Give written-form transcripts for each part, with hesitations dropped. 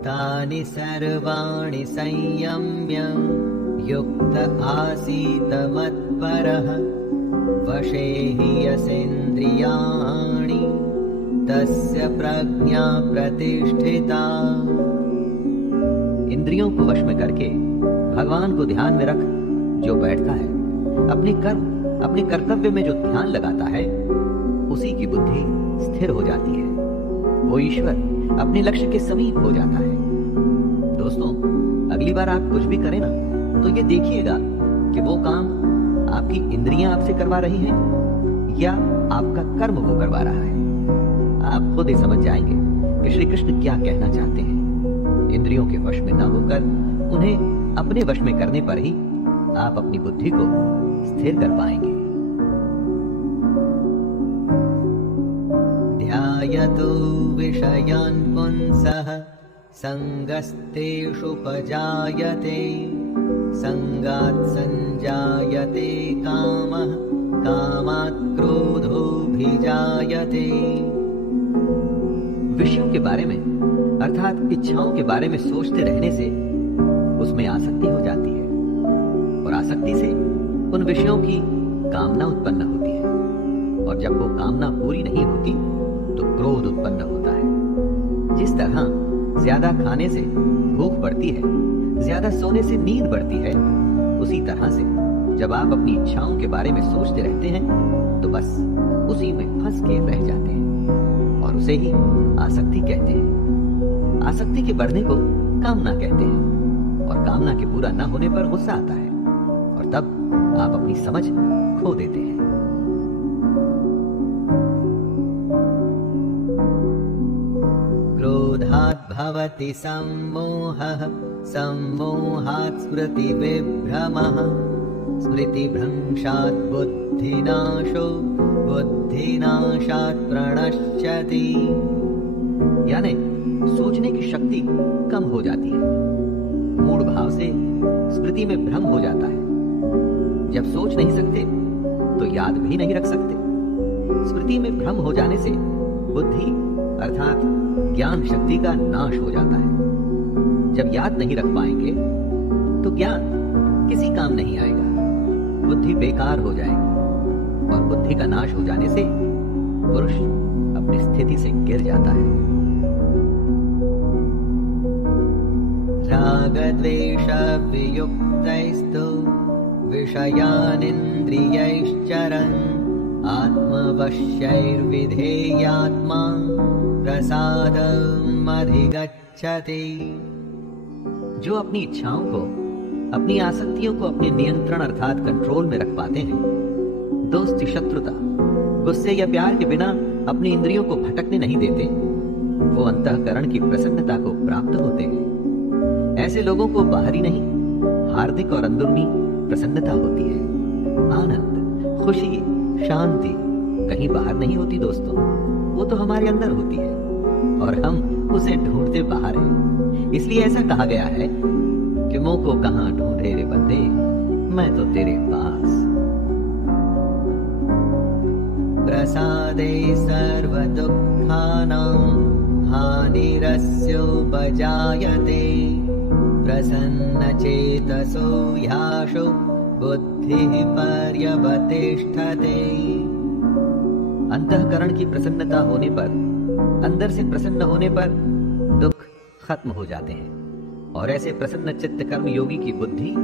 तानि सर्वाणि संयम्य युक्त आसीत मत्परः वशे हि यसेन्द्रियाणि तस्य प्रज्ञा प्रतिष्ठिता। इंद्रियों को वश में करके भगवान को ध्यान में रख जो बैठता है, अपने कर्म अपने कर्तव्य में जो ध्यान लगाता है, उसी की बुद्धि स्थिर हो जाती है। वो ईश्वर अपने लक्ष्य के समीप हो जाता है। दोस्तों, अगली बार आप कुछ भी करें ना, तो ये देखिएगा कि वो काम आपकी इंद्रियां आपसे करवा रही हैं या आपका कर्म वो करवा रहा है। आप खुद ही समझ जाएंगे कि श्री कृष्ण क्या कहना चाहते हैं। इंद्रियों के वश में ना होकर उन्हें अपने वश में करने पर ही आप अपनी बुद्धि को स्थिर कर पाएंगे। ध्यायतो विषयान् पुंसः संगस्तेषुपजायते संगात् संजायते कामः कामात् क्रोधोऽभिजायते। विषयों के बारे में अर्थात इच्छाओं के बारे में सोचते रहने से उसमें आसक्ति हो जाती है और आसक्ति से उन विषयों की कामना उत्पन्न होती है, और जब वो कामना पूरी नहीं होती तो क्रोध उत्पन्न होता है। जिस तरह ज्यादा खाने से भूख बढ़ती है, ज्यादा सोने से नींद बढ़ती है, उसी तरह से जब आप अपनी इच्छाओं के बारे में सोचते रहते हैं तो बस उसी में फंस के रह जाते हैं, और उसे ही आसक्ति कहते हैं। आसक्ति के बढ़ने को कामना कहते हैं, और कामना के पूरा न होने पर गुस्सा आता है, और तब आप अपनी समझ खो देते हैं। क्रोधात् भवति सम्मोहः सम्मोहात् स्मृतिविभ्रमः स्मृतिभ्रंशात् बुद्धिनाशो बुद्धिनाशात् प्रणश्यति। यानी सोचने की शक्ति कम हो जाती है, मूढ़ भाव से स्मृति में भ्रम हो जाता है। जब सोच नहीं सकते तो याद भी नहीं रख सकते। स्मृति में भ्रम हो जाने से बुद्धि अर्थात ज्ञान शक्ति का नाश हो जाता है। जब याद नहीं रख पाएंगे तो ज्ञान किसी काम नहीं आएगा, बुद्धि बेकार हो जाएगी, और बुद्धि का नाश हो जाने से पुरुष अपनी स्थिति से गिर जाता है। रागद्वेष वियुक्तैस्तु विषयानिन्द्रियैश्चरन् आत्मवश्यैर्विधेयात्मा प्रसादम् अधिगच्छति। जो अपनी इच्छाओं को, अपनी आसक्तियों को अपने नियंत्रण अर्थात कंट्रोल में रख पाते हैं, दोस्ती शत्रुता गुस्से या प्यार के बिना अपनी इंद्रियों को भटकने नहीं देते, वो अंतःकरण की प्रसन्नता को प्राप्त होते हैं। ऐसे लोगों को बाहरी नहीं, हार्दिक और अंदरूनी प्रसन्नता होती है। आनंद, खुशी, शांति कहीं बाहर नहीं होती दोस्तों, वो तो हमारे अंदर होती है, और हम उसे ढूंढते बाहर हैं। इसलिए ऐसा कहा गया है कि मुंह को कहां ढूंढे रे बंदे, मैं तो तेरे पास। प्रसादे सर्व दुःखानां हानिरस्योपजायते प्रसन्नचेतसो ह्याशो बुद्धिः पर्यवतिष्ठते। अंतःकरण की प्रसन्नता होने पर, अंदर से प्रसन्न होने पर दुख खत्म हो जाते हैं, और ऐसे प्रसन्न चित्त कर्म योगी की बुद्धि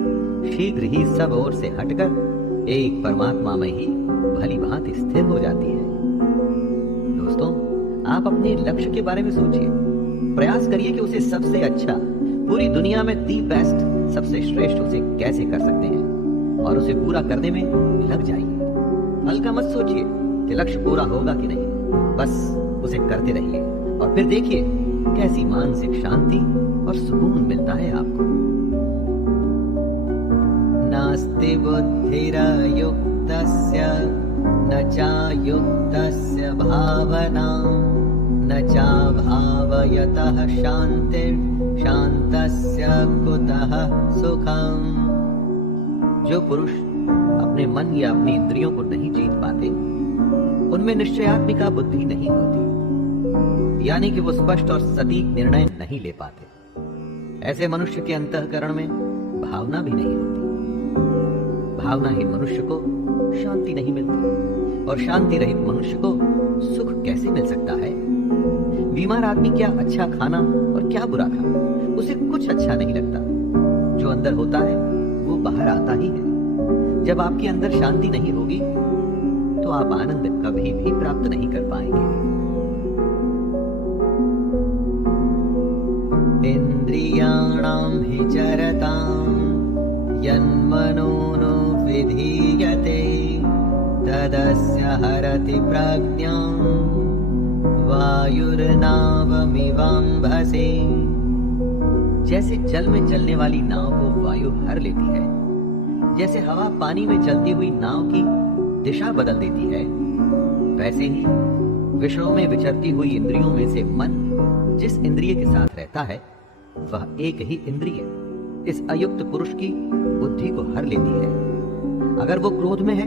शीघ्र ही सब ओर से हटकर एक परमात्मा में ही भली भांति स्थिर हो जाती है। दोस्तों, आप अपने लक्ष्य के बारे में सोचिए, प्रयास करिए कि उसे सबसे अच्छा, पूरी दुनिया में दी बेस्ट, सबसे श्रेष्ठ उसे कैसे कर सकते हैं, और उसे पूरा करने में लग जाइए। फल का मत सोचिए कि लक्ष्य पूरा होगा कि नहीं, बस उसे करते रहिए, और फिर देखिए कैसी मानसिक शांति और सुकून मिलता है आपको। नास्ति बुद्धिरयुक्तस्य न चायुक्तस्य भावना न चाभावयतः शांतिर्शान्तस्य कुतः सुखम्। जो पुरुष अपने मन या अपनी इंद्रियों को नहीं जीत पाते, उनमें निश्चयात्मिका बुद्धि नहीं होती, यानी कि वो स्पष्ट और सटीक निर्णय नहीं ले पाते। ऐसे मनुष्य के अंतःकरण में भावना भी नहीं होती। भावनाहीन मनुष्य को शांति नहीं मिलती, और शांति रहित मनुष्य को सुख कैसे मिल सकता है? बीमार आदमी क्या अच्छा खाना और क्या बुरा खाना, उसे कुछ अच्छा नहीं लगता। जो अंदर होता है वो बाहर आता ही है। जब आपके अंदर शांति नहीं होगी तो आप आनंद कभी भी प्राप्त नहीं कर पाएंगे। इंद्रियाणां हि चरतां यन्मनोनो विधीयते तदस्य हरति प्रज्ञां वायुर्नावमिवाम्भसे। जैसे जल में चलने वाली नाव को वायु हर लेती है, जैसे हवा पानी में चलती हुई नाव की दिशा बदल देती है, वैसे ही विषयों में विचरती हुई इंद्रियों में से मन जिस इंद्रिय के साथ रहता है वह एक ही इंद्रिय इस अयुक्त पुरुष की बुद्धि को हर लेती है। अगर वो क्रोध में है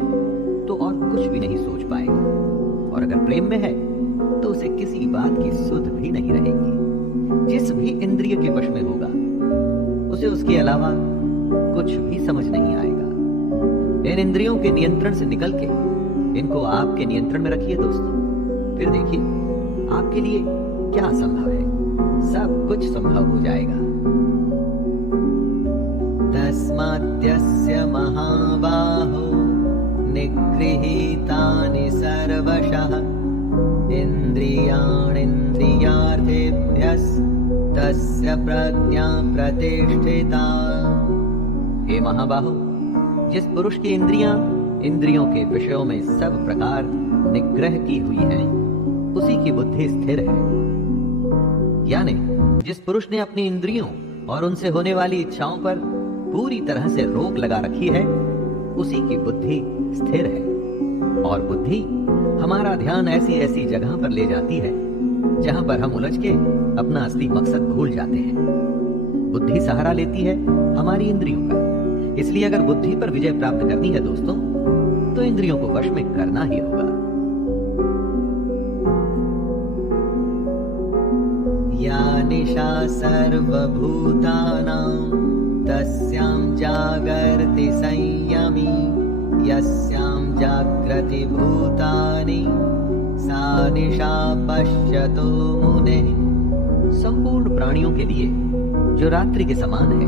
तो और कुछ भी नहीं सोच पाएगा, और अगर प्रेम में है तो उसे किसी बात की सुध भी नहीं रहेगी। जिस भी इंद्रिय के वश में होगा उसे उसके अलावा कुछ भी समझ नहीं आएगा। इन इंद्रियों के नियंत्रण से निकल के इनको आपके नियंत्रण में रखिए दोस्तों, फिर देखिए आपके लिए क्या संभव है। सब कुछ संभव हो जाएगा। तस्माद्यस्य महाबाहो निगृहीतानि सर्वशः इन्द्रियाणीन्द्रियार्थेभ्यस्तस्य प्रज्ञा प्रतिष्ठिता। हे महाबाहो, जिस पुरुष की इंद्रियां इंद्रियों के विषयों में सब प्रकार निग्रह की हुई है उसी की बुद्धि स्थिर है। यानी जिस पुरुष ने अपनी इंद्रियों और उनसे होने वाली इच्छाओं पर पूरी तरह से रोक लगा रखी है उसी की बुद्धि स्थिर है। और बुद्धि हमारा ध्यान ऐसी ऐसी जगह पर ले जाती है जहां पर हम उलझ के अपना असली मकसद भूल जाते हैं। बुद्धि सहारा लेती है हमारी इंद्रियों का। इसलिए अगर बुद्धि पर विजय प्राप्त करनी है दोस्तों तो इंद्रियों को वश में करना ही होगा। या निशा सर्वभूतानां तस्यां जागर्ति संयमी यस्यां जाग्रति भूतानि सा निशा पश्यतो मुनेः। संपूर्ण प्राणियों के लिए जो रात्रि के समान है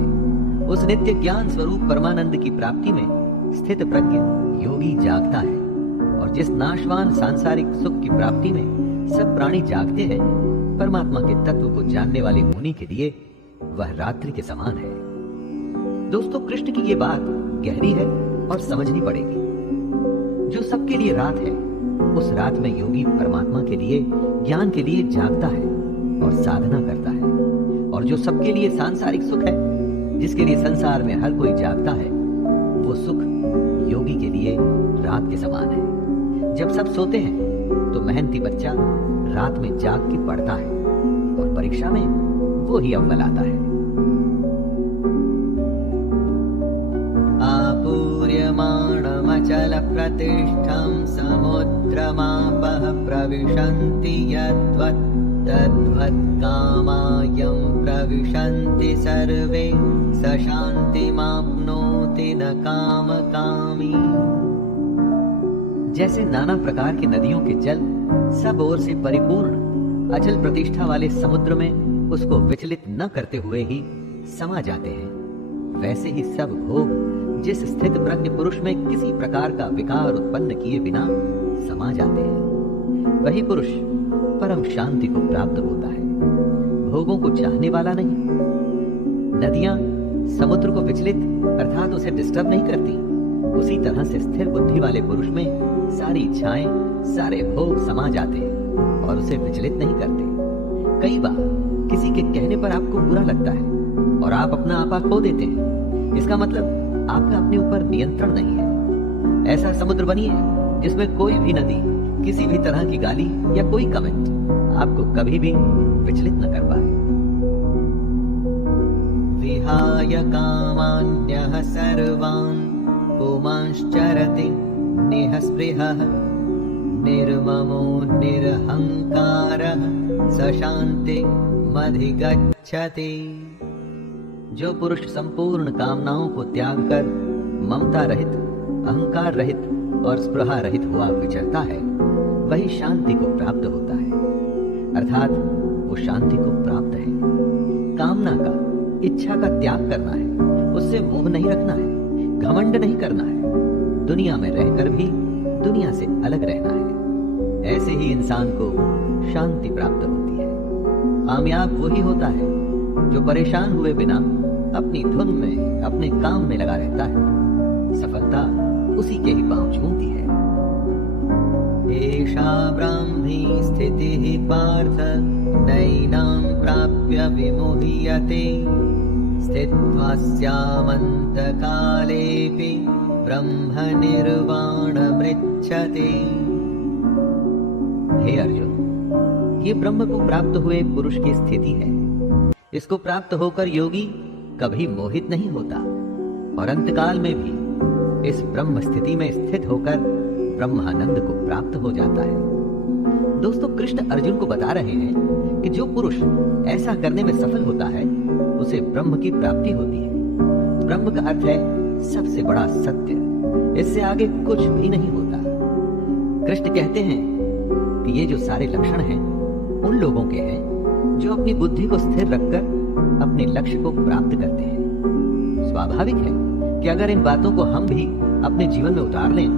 उस नित्य ज्ञान स्वरूप परमानंद की प्राप्ति में स्थित प्रज्ञ योगी जागता है। और जिस नाशवान सांसारिक सुख की प्राप्ति में सब प्राणी जागते हैं, परमात्मा के तत्व को जानने वाले मुनि के लिए वह रात्रि के समान है। दोस्तों, कृष्ण की ये बात गहरी है और समझनी पड़ेगी। जो सबके लिए रात है उस रात में योगी परमात्मा के लिए ज्ञान के लिए जागता है और साधना करता है। और जो सबके लिए सांसारिक सुख है, जिसके लिए संसार में हर कोई जागता है, वो सुख योगी के लिए रात के समान है। जब सब सोते हैं तो मेहनती बच्चा रात में जाग के पढ़ता है और परीक्षा में वो ही अव्वल आता है। आपूर्यमाणमचल प्रतिष्ठं समुद्रमापः प्रविशन्ति यद्वत् तद्वत् कामायं प्रविशन्ति सर्वे स शान्तिमाप्नोति न कामकामी। जैसे नाना प्रकार की नदियों के जल सब ओर से परिपूर्ण अचल प्रतिष्ठा वाले समुद्र में उसको विचलित न करते हुए ही समा जाते हैं, वैसे ही सब भोग जिस स्थित प्रज्ञ पुरुष में किसी प्रकार का विकार उत्पन्न किए बिना समा जाते हैं, वही पुरुष परम शांति को प्राप्त होता है। भोगों को चाहने वाला नहीं। नदियां समुद्र को विचलित अर्थात उसे डिस्टर्ब नहीं करती, उसी तरह से स्थिर बुद्धि वाले पुरुष में सारी इच्छाएं, सारे भोग समा जाते हैं और उसे विचलित नहीं करते। कई बार किसी के कहने पर आपको बुरा लगता है और आप अपना आपा खो देते हैं। इसका मतलब आपका अपने ऊपर नियंत्रण नहीं है। ऐसा समुद्र बनिए जिसमें कोई भी नदी किसी भी तरह की गाली या कोई कमेंट आपको कभी भी विचलित न कर पाए। विहाय कामान्यः सर्वान् पुमांश्चरति निःस्पृहः निर्ममो निरहंकारः स शान्तिमधिगच्छति। जो पुरुष संपूर्ण कामनाओं को त्याग कर ममता रहित, अहंकार रहित और स्पृहा रहित हुआ विचरता है, वही शांति को प्राप्त होता है। अर्थात वो शांति को प्राप्त है। कामना का, इच्छा का त्याग करना है, उससे मोह नहीं रखना है, घमंड नहीं करना है, दुनिया में रहकर भी दुनिया से अलग रहना है। ऐसे ही इंसान को शांति प्राप्त होती है। कामयाब वही होता है जो परेशान हुए बिना अपनी धुन में, अपने काम में लगा रहता है। सफलता उसी के ही पांव चूमती है। एषा ब्राह्मी स्थितिः पार्थ नैनां प्राप्य विमुह्यते स्थित्वा स्यामन्तकालेऽपि ब्रह्म निर्वाणमृच्छते। हे अर्जुन, ये ब्रह्म को प्राप्त हुए पुरुष की स्थिति है। इसको प्राप्त होकर योगी कभी मोहित नहीं होता और अंतकाल में भी इस ब्रह्म स्थिति में स्थित होकर ब्रह्मानंद को प्राप्त हो जाता है। दोस्तों, कृष्ण अर्जुन को बता रहे हैं कि जो पुरुष ऐसा करने में सफल होता है उसे ब्रह्म की प्राप्ति होती है। ब्रह्म का अर्थ है सबसे बड़ा सत्य, इससे आगे कुछ भी नहीं होता। कृष्ण कहते हैं कि ये जो सारे लक्षण हैं उन लोगों के हैं जो अपनी बुद्धि को स्थिर रखकर अपने लक्ष्य को प्राप्त करते हैं। स्वाभाविक है कि अगर इन बातों को हम भी अपने जीवन में उतार लें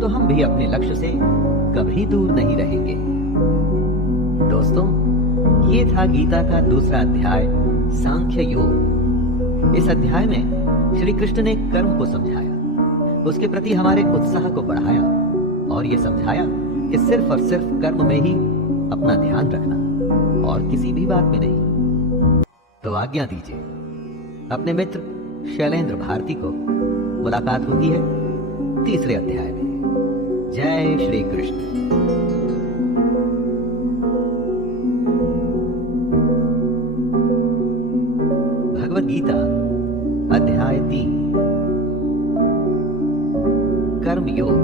तो हम भी अपने लक्ष्य से कभी दूर नहीं रहेंगे। दोस्तों, ये था गीता का दूसरा अध्याय, सांख्य योग। इस अध्याय में श्री कृष्ण ने कर्म को समझाया, उसके प्रति हमारे उत्साह को बढ़ाया और ये समझाया कि सिर्फ और सिर्फ कर्म में ही अपना ध्यान रखना और किसी भी बात में नहीं। तो आज्ञा दीजिए, अपने मित्र शैलेंद्र भारती को मुलाकात होती है तीसरे अध्याय में। जय श्री कृष्ण। भगवद गीता अध्याय 3, कर्म योग।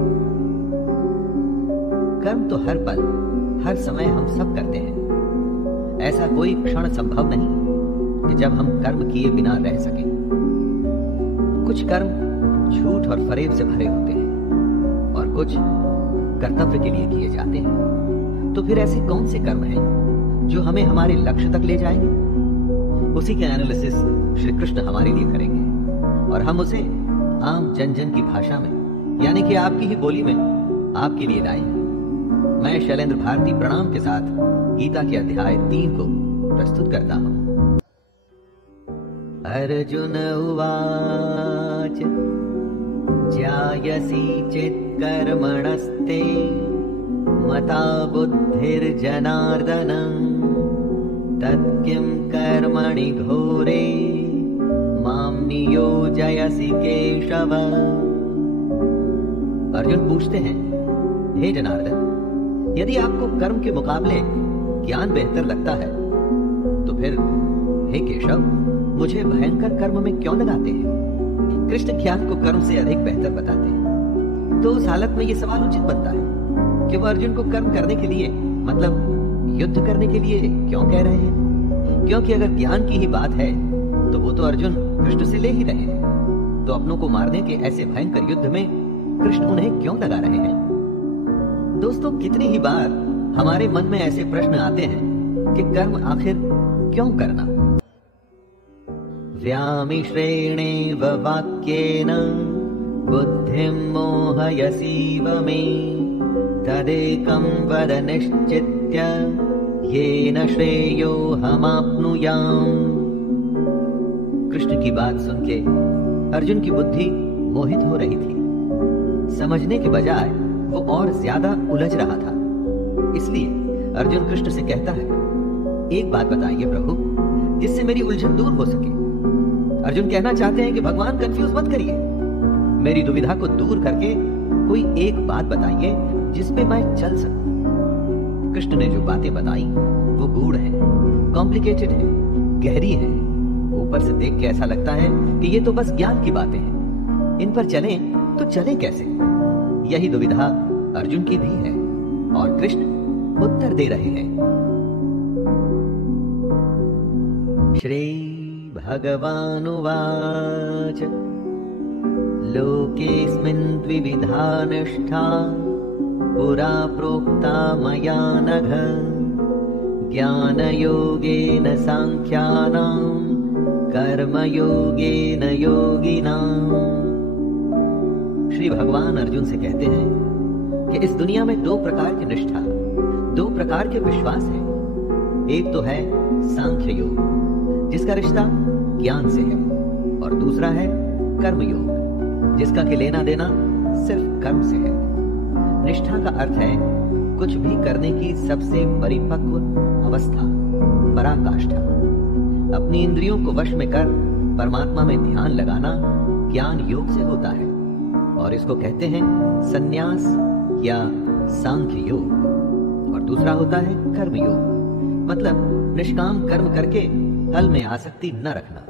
कर्म तो हर पल, हर समय हम सब करते हैं। ऐसा कोई क्षण संभव नहीं कि जब हम कर्म किए बिना रह सकें। कुछ कर्म झूठ और फरेब से भरे होते हैं और कुछ कर्तव्य के लिए किए जाते हैं। तो फिर ऐसे कौन से कर्म हैं जो हमें हमारे लक्ष्य तक ले जाएंगे? उसी के एनालिसिस श्री कृष्ण हमारे लिए करेंगे और हम उसे आम जन जन की भाषा में, यानी कि आपकी ही बोली में आपके लिए लाएंगे। मैं शैलेंद्र भारती प्रणाम के साथ गीता के अध्याय 3 को प्रस्तुत करता हूं। अर्जुन उवाच ज्यायसी चित् कर्मणस्ते मता बुद्धिर्जनार्दन तत्किं कर्मणि घोरे मां नियोजयसि केशव। अर्जुन पूछते हैं, हे जनार्दन, यदि आपको कर्म के मुकाबले ज्ञान बेहतर लगता है तो फिर हे केशव, मुझे भयंकर कर्म में क्यों लगाते हैं? कृष्ण ज्ञान को कर्म से अधिक बेहतर बताते हैं। तो उस हालत में यह सवाल उचित बनता है कि वह अर्जुन को कर्म करने के लिए, मतलब युद्ध करने के लिए क्यों कह रहे हैं? क्योंकि अगर ज्ञान की ही बात है तो वो तो अर्जुन कृष्ण से ले ही रहे हैं। तो अपनों को मारने के ऐसे भयंकर युद्ध में कृष्ण उन्हें क्यों लगा रहे हैं? दोस्तों, कितनी ही बार हमारे मन में ऐसे प्रश्न आते हैं कि कर्म आखिर क्यों करना? व्यामिश्रेणेव वाक्येन बुद्धिं मोहयसीव मे तदेकं वद निश्चित्य येन श्रेयोऽहमाप्नुयाम्। कृष्ण की बात सुन के अर्जुन की बुद्धि मोहित हो रही थी। समझने के बजाय वो और ज्यादा उलझ रहा था। इसलिए अर्जुन कृष्ण से कहता है, एक बात बताइए प्रभु, जिससे मेरी उलझन दूर हो सके। अर्जुन कहना चाहते हैं कि भगवान कंफ्यूज मत करिए, मेरी दुविधा को दूर करके कोई एक बात बताइए जिस पे मैं चल सकूं। कृष्ण ने जो बातें बताई वो गूढ़ है, कॉम्प्लिकेटेड है, गहरी है। ऊपर से देख के ऐसा लगता है कि ये तो बस ज्ञान की बातें हैं, इन पर चलें तो चले कैसे? यही दुविधा अर्जुन की भी है और कृष्ण उत्तर दे रहे हैं। श्री श्रीभगवानुवाच लोकेऽस्मिन् द्विविधा निष्ठा पुरा प्रोक्ता मया नघ ज्ञानयोगेन सांख्यानां कर्मयोगेन योगिनां। श्री भगवान अर्जुन से कहते हैं कि इस दुनिया में दो प्रकार की निष्ठा, दो प्रकार के विश्वास हैं। एक तो है सांख्य योग, जिसका रिश्ता ज्ञान से है, और दूसरा है कर्म योग, जिसका कि लेना देना सिर्फ कर्म से है। निष्ठा का अर्थ है कुछ भी करने की सबसे परिपक्व अवस्था, पराकाष्ठा। अपनी इंद्रियों को वश में कर परमात्मा में ध्यान लगाना ज्ञान योग से होता है, और इसको कहते हैं संन्यास या सांख्य योग। और दूसरा होता है कर्म योग, मतलब निष्काम कर्म करके फल में आसक्ति न रखना।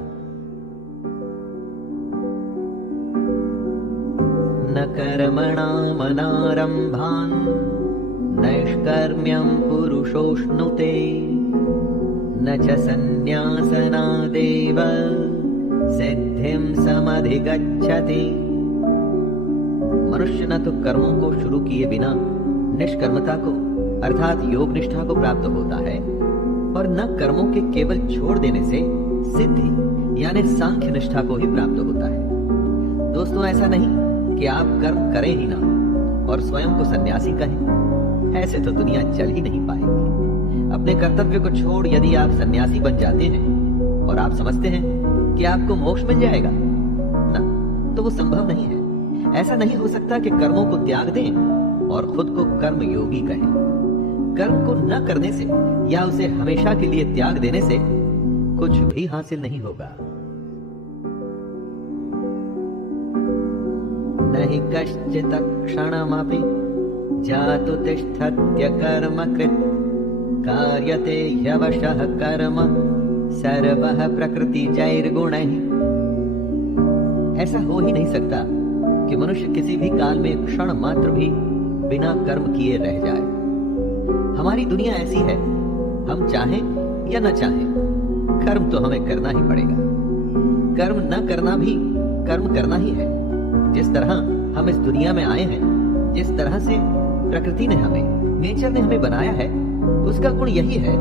न कर्मणामनारम्भान् नैष्कर्म्यं पुरुषोऽश्नुते न च सन्न्यासनादेव सिद्धिं समधिगच्छति। मनुष्य न तो कर्मों को शुरू किए बिना निष्कर्मता को अर्थात योग निष्ठा को प्राप्त होता है, और न कर्मों के केवल छोड़ देने से सिद्धि यानी सांख्य निष्ठा को ही प्राप्त होता है। दोस्तों, ऐसा नहीं कि आप कर्म करें ही ना और स्वयं को सन्यासी कहें, ऐसे तो दुनिया चल ही नहीं पाएगी। अपने कर्तव्य को छोड़ यदि आप सन्यासी बन जाते हैं और आप समझते हैं कि आपको मोक्ष मिल जाएगा ना, तो वो संभव नहीं है। ऐसा नहीं हो सकता कि कर्मों को त्याग दें और खुद को कर्म योगी कहें। कर्म को न करने से या उसे हमेशा के लिए त्याग देने से कुछ भी हासिल नहीं होगा। नहि कश्चित् क्षणमपि जातु तिष्ठत्य कर्मकृत् कार्यते ह्यवशः कर्म सर्वः प्रकृतिजैर्गुणैः। ऐसा हो ही नहीं सकता कि मनुष्य किसी भी काल में क्षण मात्र भी बिना कर्म किए रह जाए। हमारी दुनिया ऐसी है, हम चाहें या न चाहें कर्म तो हमें करना ही पड़ेगा। कर्म न करना भी कर्म करना ही है। जिस तरह हम इस दुनिया में आए हैं, जिस तरह से प्रकृति ने हमें, नेचर ने हमें बनाया है, उसका गुण यही है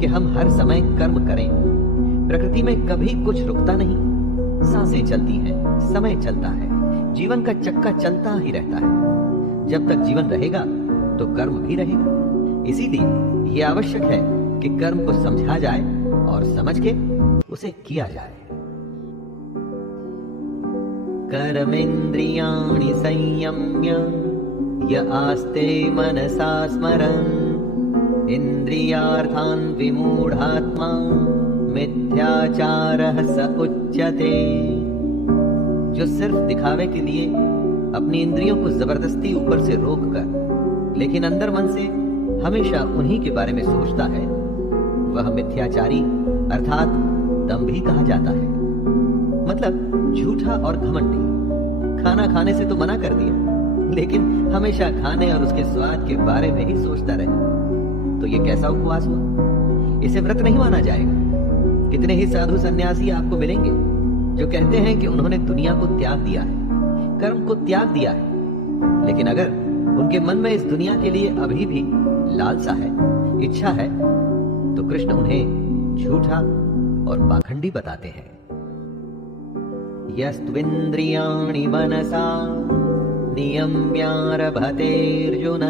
कि हम हर समय कर्म करें। प्रकृति में कभी कुछ रुकता नहीं, सांसें चलती हैं, समय चलता है, जीवन का चक्का चलता ही रहता है। जब तक जीवन रहेगा तो कर्म भी रहेगा। इसीलिए यह आवश्यक है कि कर्म को समझा जाए और समझ के उसे किया जाए। कर्मेन्द्रियाणि संयम्य य आस्ते मनसा स्मरन् इन्द्रियार्थान् विमूढात्मा मिथ्याचारः स उच्यते। जो सिर्फ दिखावे के लिए अपनी इंद्रियों को जबरदस्ती ऊपर से रोककर लेकिन अंदर मन से हमेशा उन्हीं के बारे में सोचता है, वह मिथ्याचारी अर्थात दंभी कहा जाता है। मतलब झूठा और घमंडी। खाना खाने से तो मना कर दिया, लेकिन हमेशा खाने और उसके स्वाद के बारे में ही सोचता रहे, तो ये कैसा उपवास हुआ? इसे व्रत नहीं माना जाएगा। कितने ही साधु सन्यासी आपको मिलेंगे जो कहते हैं कि उन्होंने दुनिया को त्याग दिया है, कर्म को त्याग दिया है, लेकिन अगर उनके मन में इस दुनिया के लिए अभी भी लालसा है, इच्छा है, तो कृष्ण उन्हें झूठा और पाखंडी बताते हैं। यस्त्विन्द्रियाणि मनसा नियम्यारभतेऽर्जुन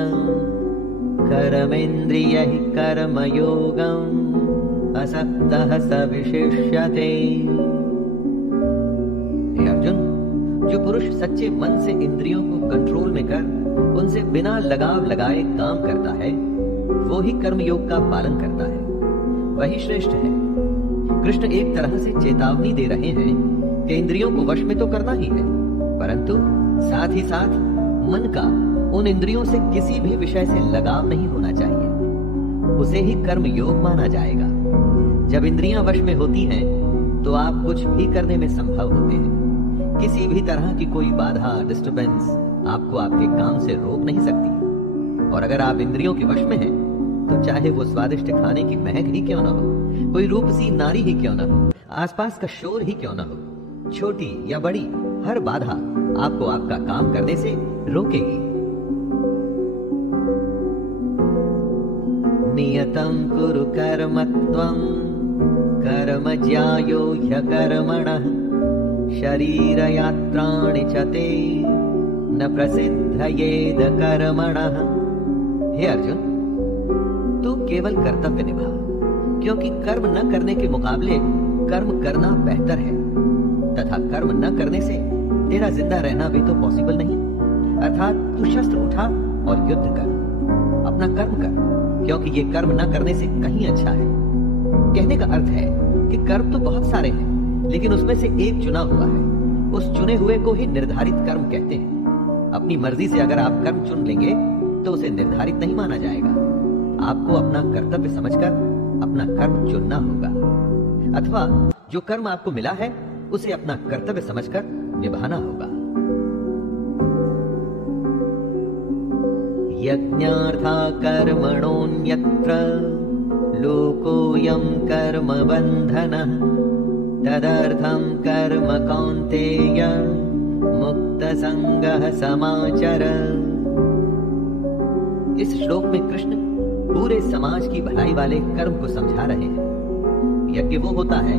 कर्मेन्द्रियैः कर्मयोगम् असक्तः स विशिष्यते। हे अर्जुन, जो पुरुष सच्चे मन से इंद्रियों को कंट्रोल में कर उनसे बिना लगाव लगाए काम करता है, वो ही कर्म योग का पालन करता है, वही श्रेष्ठ है। कृष्ण एक तरह से चेतावनी दे रहे हैं कि इंद्रियों को वश में तो करना ही है, परंतु साथ ही साथ मन का उन इंद्रियों से किसी भी विषय से लगाव नहीं होना चाहिए, उसे ही कर्म योग माना जाएगा। जब इंद्रियां वश में होती हैं, तो आप कुछ भी करने में संभव होते हैं। किसी भी तरह की कोई बाधा, डिस्टर्बेंस आपको आपके काम से रोक नहीं सकती। और अगर आप इंद्रियों के वश में हैं, तो चाहे वो स्वादिष्ट खाने की महक ही क्यों न हो, कोई रूपसी नारी ही क्यों न हो, आसपास का शोर ही क्यों ना हो, छोटी या बड़ी हर बाधा आपको आपका काम करने से रोकेगी। नियतं कुरु कर्म त्वं कर्म ज्यायो ह्यकर्मणः शरीर यात्राणि च ते न प्रसिद्धयेद कर्मणः। हे अर्जुन, तू केवल कर्तव्य निभा, क्योंकि कर्म न करने के मुकाबले कर्म करना बेहतर है, तथा कर्म न करने से तेरा जिंदा रहना भी तो पॉसिबल नहीं। अर्थात तू शस्त्र उठा और युद्ध कर, अपना कर्म कर, क्योंकि ये कर्म न करने से कहीं अच्छा है। कहने का अर्थ है कि कर्म तो बहुत सारे हैं, लेकिन उसमें से एक चुना हुआ है। उस चुने हुए को ही निर्धारित कर्म कहते हैं। अपनी मर्जी से अगर आप कर्म चुन लेंगे तो उसे निर्धारित नहीं माना जाएगा। आपको अपना कर्तव्य समझकर अपना कर्म चुनना होगा, अथवा जो कर्म आपको मिला है उसे अपना कर्तव्य समझकर निभाना होगा। यज्ञार्था कर्मणोऽन्यत्र लोकोऽयं कर्म बन्धनः तदर्थं कर्म कौन्तेय मुक्तसंगः समाचर। इस श्लोक में कृष्ण पूरे समाज की भलाई वाले कर्म को समझा रहे हैं। यज्ञ वो होता है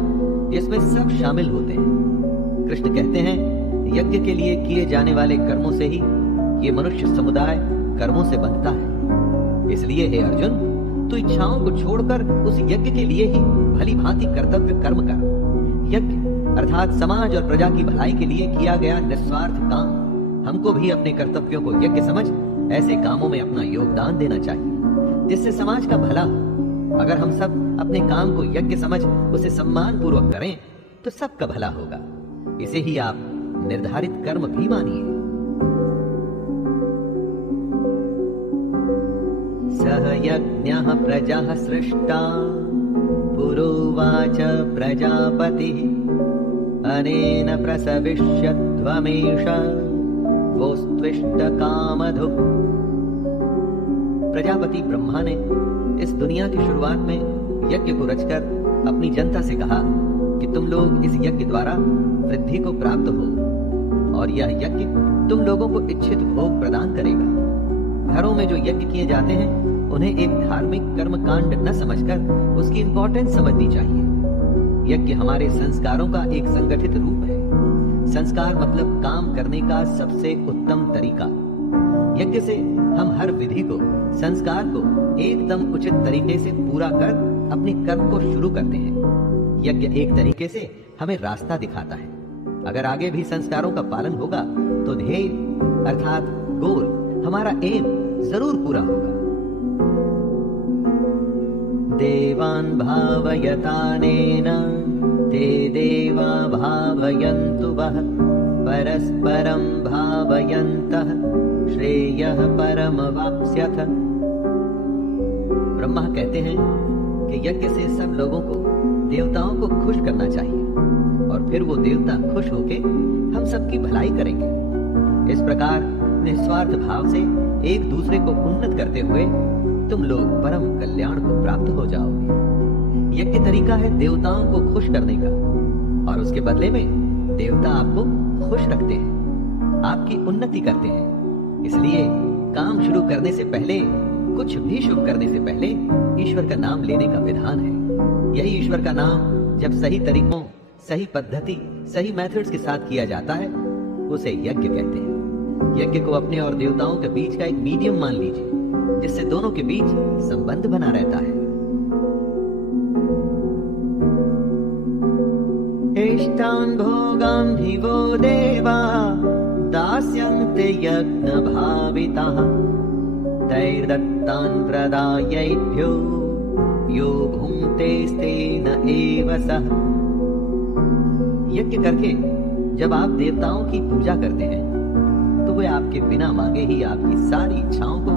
जिसमें सब शामिल होते हैं। कृष्ण कहते हैं, यज्ञ के लिए किए जाने वाले कर्मों से ही ये मनुष्य समुदाय कर्मों से बनता है। इसलिए हे अर्जुन, तू इच्छाओं को छोड़कर उस यज्ञ के लिए ही भली भांति कर्तव्य कर्म कर। यज्ञ अर्थात समाज और प्रजा की भलाई के लिए किया गया निस्वार्थ काम। हमको भी अपने कर्तव्यों को यज्ञ समझ ऐसे कामों में अपना योगदान देना चाहिए, जिससे समाज का भला हो। अगर हम सब अपने काम को यज्ञ समझ उसे सम्मान पूर्वक करें तो सबका भला होगा। इसे ही आप निर्धारित कर्म भी मानिए। सह यज्ञः प्रजा सृष्टा पुरोवाच प्रजापतिः अनेन प्रसविष्यध्वमेष वोस्त्विष्ट कामधुक्। प्रजापति ब्रह्मा ने इस दुनिया की शुरुआत में यज्ञ को रचकर अपनी जनता से कहा कि तुम लोग इस यज्ञ द्वारा वृद्धि को प्राप्त हो, और यह यज्ञ तुम लोगों को इच्छित भोग प्रदान करेगा। घरों में जो यज्ञ किए जाते हैं उन्हें एक धार्मिक कर्म कांड न समझकर उसकी इंपॉर्टेंस समझनी चाहिए। यज्ञ हमारे संस्कारों का एक संगठित रूप है। संस्कार मतलब काम करने का सबसे उत्तम तरीका। यज्ञ से हम हर विधि को, संस्कार को एकदम उचित तरीके से पूरा कर अपने कर्म को शुरू करते हैं। यज्ञ एक तरीके से हमें रास्ता दिखाता है। अगर आगे भी संस्कारों का पालन होगा तो ध्येय अर्थात गोल, हमारा एम जरूर पूरा होगा। देवान् भावयतानेन ते देवा भावयन्तु वः परस्परं भावयन्तः श्रेयः परमवाप्स्यथ। ब्रह्मा कहते हैं कि यज्ञ से सब लोगों को, देवताओं को खुश करना चाहिए, और फिर वो देवता खुश होके हम सबकी भलाई करेंगे। इस प्रकार निस्वार्थ भाव से एक दूसरे को उन्नत करते हुए तुम लोग परम कल्याण को प्राप्त हो जाओगे। यज्ञ तरीका है देवताओं को खुश करने का, और उसके बदले में देवता आपको खुश रखते हैं, आपकी उन्नति करते हैं। इसलिए काम शुरू करने से पहले, कुछ भी शुभ करने से पहले ईश्वर का नाम लेने का विधान है। यही ईश्वर का नाम जब सही तरीकों, सही पद्धति, सही मेथड्स के साथ किया जाता है उसे यज्ञ कहते हैं। यज्ञ को अपने और देवताओं के बीच का एक मीडियम मान लीजिए, जिससे दोनों के बीच संबंध बना रहता है। इष्टान् भोगान् हि वो देवा दास्यन्ते यज्ञ भाविताः तैर्दत्तान् प्रदायैभ्यो यो भुङ्क्तेस्तेन एव सः। यज्ञ करके जब आप देवताओं की पूजा करते हैं तो वे आपके बिना मांगे ही आपकी सारी इच्छाओं को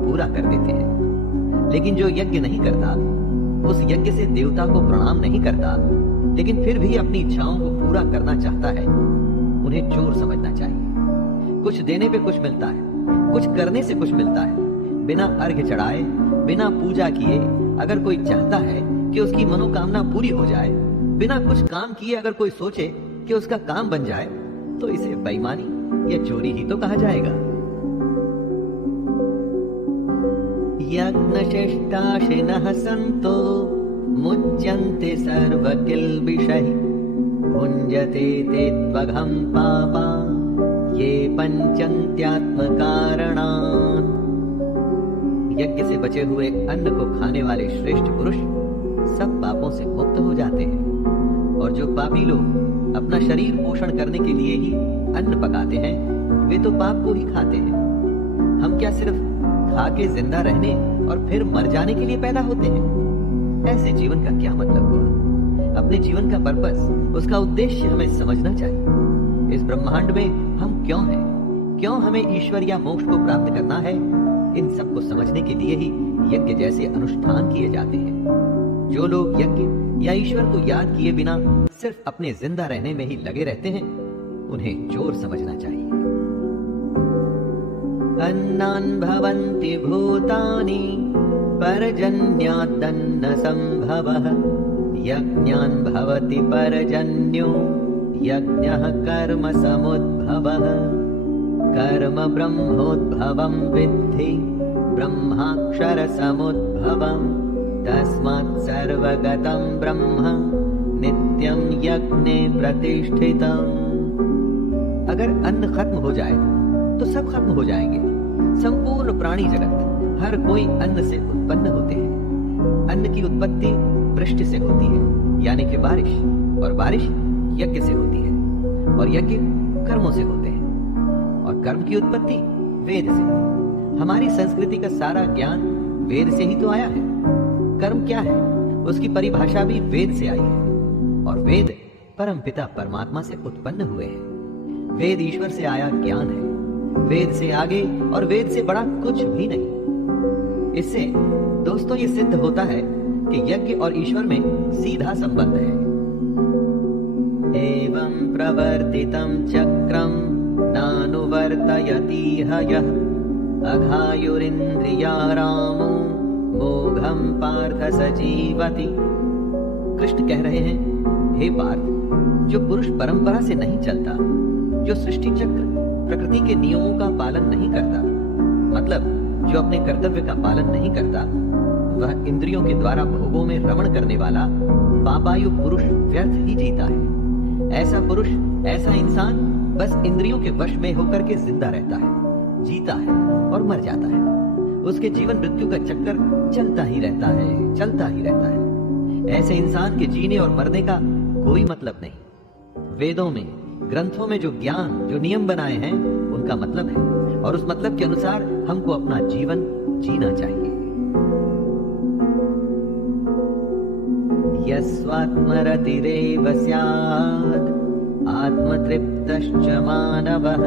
पूरा कर देते हैं। लेकिन जो यज्ञ नहीं करता, उस यज्ञ से देवता को प्रणाम नहीं करता, लेकिन फिर भी अपनी इच्छाओं को पूरा करना चाहता है, उन्हें चोर समझना चाहिए। कुछ देने पे कुछ मिलता है, कुछ करने से कुछ मिलता है। बिना अर्घ्य चढ़ाए, बिना पूजा किए अगर कोई चाहता है कि उसकी मनोकामना पूरी हो जाए, बिना कुछ काम किए अगर कोई सोचे कि उसका काम बन जाए तो इसे बेईमानी या चोरी ही तो कहा जाएगा। यज्ञशिष्टाशिनः सन्तो मुच्यन्ते सर्वकिल्बिषैः भुञ्जते ते त्वघं पापा ये पंचन्त्यात्मकारणात्। यज्ञ से बचे हुए अन्न को खाने वाले श्रेष्ठ पुरुष सब पापों से मुक्त हो जाते हैं, और जो पापी लोग अपना शरीर पोषण करने के लिए ही अन्न पकाते हैं वे तो पाप को ही खाते हैं। हम क्या सिर्फ खा के जिंदा रहने और फिर मर जाने के लिए पैदा होते हैं? ऐसे जीवन का क्या मतलब हुआ? अपने जीवन का पर्पस, उसका उद्देश्य हमें समझना चाहिए। इस ब्रह्मांड में हम क्यों हैं, क्यों हमें ईश्वर या मोक्ष को प्राप्त करना है, इन सब को समझने के लिए ही यज्ञ जैसे अनुष्ठान किए जाते हैं। जो लोग यज्ञ या ईश्वर को याद किए बिना सिर्फ अपने जिंदा रहने में ही लगे रहते हैं, उन्हें चोर समझना चाहिए। अन्नान् भवन्ति भूतानि पर्जन्यादन्न संभवः यज्ञान् भवति पर्जन्यो यज्ञः कर्म समुद्भवः कर्म ब्रह्मोद्भवं विद्धि ब्रह्माक्षर समुद्भवं तस्मात् सर्वगतं ब्रह्म नित्यं यज्ञे प्रतिष्ठितम्। अगर अन्न खत्म हो जाए तो सब खत्म हो जाएंगे। संपूर्ण प्राणी जगत, हर कोई अन्न से उत्पन्न होते हैं। अन्न की उत्पत्ति वृष्टि से होती है, यानी कि बारिश, और बारिश यज्ञ से होती है, और यज्ञ कर्मों से होते हैं, और कर्म की उत्पत्ति वेद से। हमारी संस्कृति का सारा ज्ञान वेद से ही तो आया है। कर्म क्या है, उसकी परिभाषा भी वेद से आई है, और वेद परमपिता परमात्मा से उत्पन्न हुए हैं। वेद ईश्वर से आया ज्ञान है। वेद से आगे और वेद से बड़ा कुछ भी नहीं। इससे दोस्तों ये सिद्ध होता है कि यज्ञ और ईश्वर में सीधा संबंध है। एवं प्रवर्तितं चक्रं नानुवर्तयति यः अघायुरिन्द्रियारामो मोघं पार्थ सजीवति। कृष्ण कह रहे हैं, हे पार्थ, जो पुरुष परंपरा से नहीं चलता, जो सृष्टि चक्र प्रकृति के नियमों का पालन नहीं करता, मतलब जो अपने कर्तव्य का पालन नहीं करता, वह इंद्रियों के द्वारा भोगों में रमण करने वाला पापायु पुरुष व्यर्थ ही जीता है। ऐसा पुरुष, ऐसा इंसान बस इंद्रियों के वश में होकर के जिंदा रहता है, जीता है और मर जाता है। उसके जीवन मृत्यु का चक्कर चलता ही रहता है, चलता ही रहता है। ऐसे इंसान के जीने और मरने का कोई मतलब नहीं। वेदों में, ग्रंथों में जो ज्ञान, जो नियम बनाए हैं, उनका मतलब है, और उस मतलब के अनुसार हमको अपना जीवन जीना चाहिए। यस्वात्मरतिरेव स्यात् आत्मतृप्तश्च मानवः